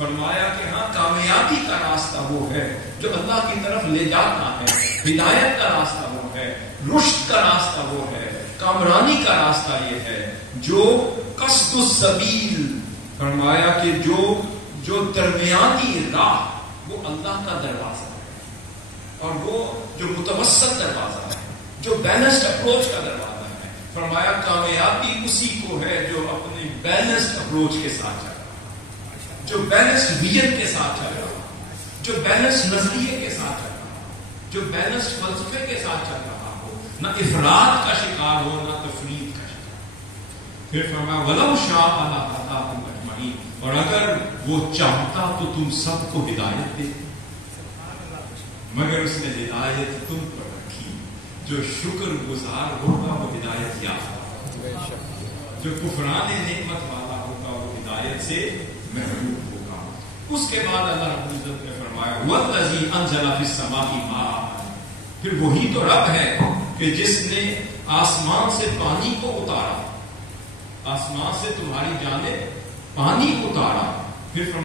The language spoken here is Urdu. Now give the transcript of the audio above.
فرمایا کہ ہاں کامیابی کا راستہ وہ ہے جو اللہ کی طرف لے جاتا ہے، ہدایت کا راستہ وہ ہے، رشد کا راستہ وہ ہے، کامرانی کا راستہ یہ ہے جو قصد السبیل، فرمایا کہ جو درمیانی راہ وہ اللہ کا دروازہ ہے، اور وہ جو متوسط دروازہ ہے، جو بیلنسڈ اپروچ کا دروازہ ہے، فرمایا کامیابی اسی کو ہے جو اپنے بیلنسڈ اپروچ کے ساتھ چل رہا ہے، جو بیلنسڈ ویژن کے ساتھ چل رہا ہے، جو بیلنسڈ نظریے کے ساتھ چل رہا ہے، جو بیلنسڈ فلسفے کے ساتھ چل رہا ہو، نہ افراد کا شکار ہو نہ تفرید کا شکار۔ پھر فرمایا وَلَوْ شَاءَ لَهَدَاكُمْ أَجْمَعِينَ، اور اگر وہ چاہتا تو تم سب کو ہدایت دے، مگر اس نے ہدایت تم پر رکھی، جو شکر گزار ہوگا وہ ہدایت یافتہ ہوگا، جو کفران نعمت والا ہوگا وہ ہدایت سے محروم ہوگا۔ اس کے بعد اللہ رب العزت نے فرمایا وَالَّذِي أَنزَلَ فِي السَّمَاءِ مَاءً، پھر وہی تو رب ہے کہ جس نے آسمان سے پانی کو اتارا، آسمان سے تمہاری جانب پانی اتارا، پھر